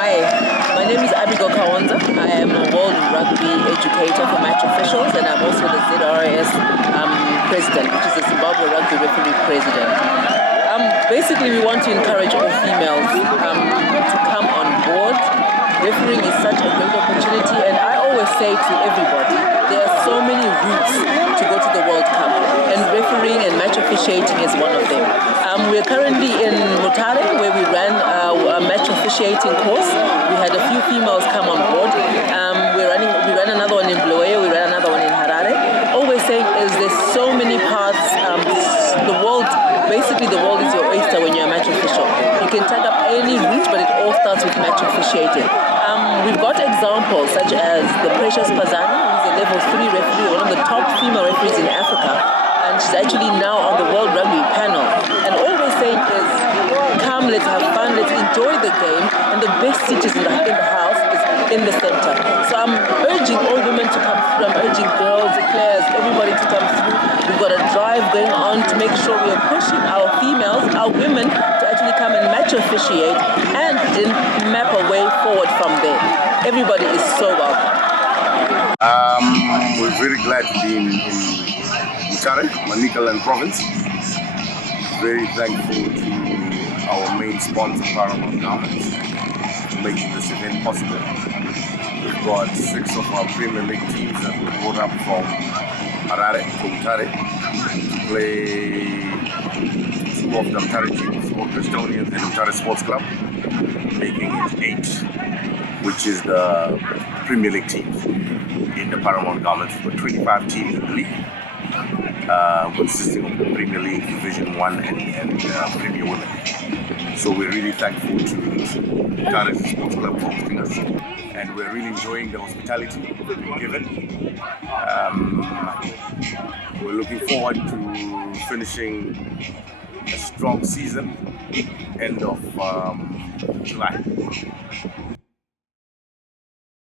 Hi, my name is Abigail Kawanza. I am a world rugby educator for match officials, and I'm also the ZRAS president, which is the Zimbabwe Rugby Referee President. Basically, we want to encourage all females to come on board. Refereeing is such a great opportunity, and I always say to everybody, there are so many routes to go to the World Cup, and refereeing and match officiating is one of them. We're currently in Mutare, where we ran a match officiating course. We had a few females come on board. We ran another one in Bulawayo, we ran another one in Harare. Always saying is there's so many paths. Basically the world is your oyster when you're a match official. You can take up any route, but it all starts with match officiating. We've got examples such as the Precious Pazani, who's a level 3 referee, one of the top female referees in Africa, and she's actually now on the World Rugby panel. And all we're saying is, come, let's have fun, let's enjoy the game, and the best teachers in the house is in the center. So I'm urging all women to come through, I'm urging girls, players, everybody to come through. We've got a drive going on to make sure we are pushing our females, our women, to actually come and match officiate and then map a way forward from there. Everybody is so welcome. We're very glad to be in Mutare, Manicaland province. Very thankful to our main sponsor, Paramount Garments, for making this event possible. We've got 6 of our Premier League teams that were brought up from Harare to Mutare to play 2 of the Mutare teams, Old Estonians and Mutare Sports Club, making it 8, which is the Premier League teams in the Paramount Garments. We've got 25 teams in the league, consisting of the Premier League, Division 1 and Premier Women. So we're really thankful to Mutare Sports Club for hosting us, and we're really enjoying the hospitality we've been given. We're looking forward to finishing a strong season end of July.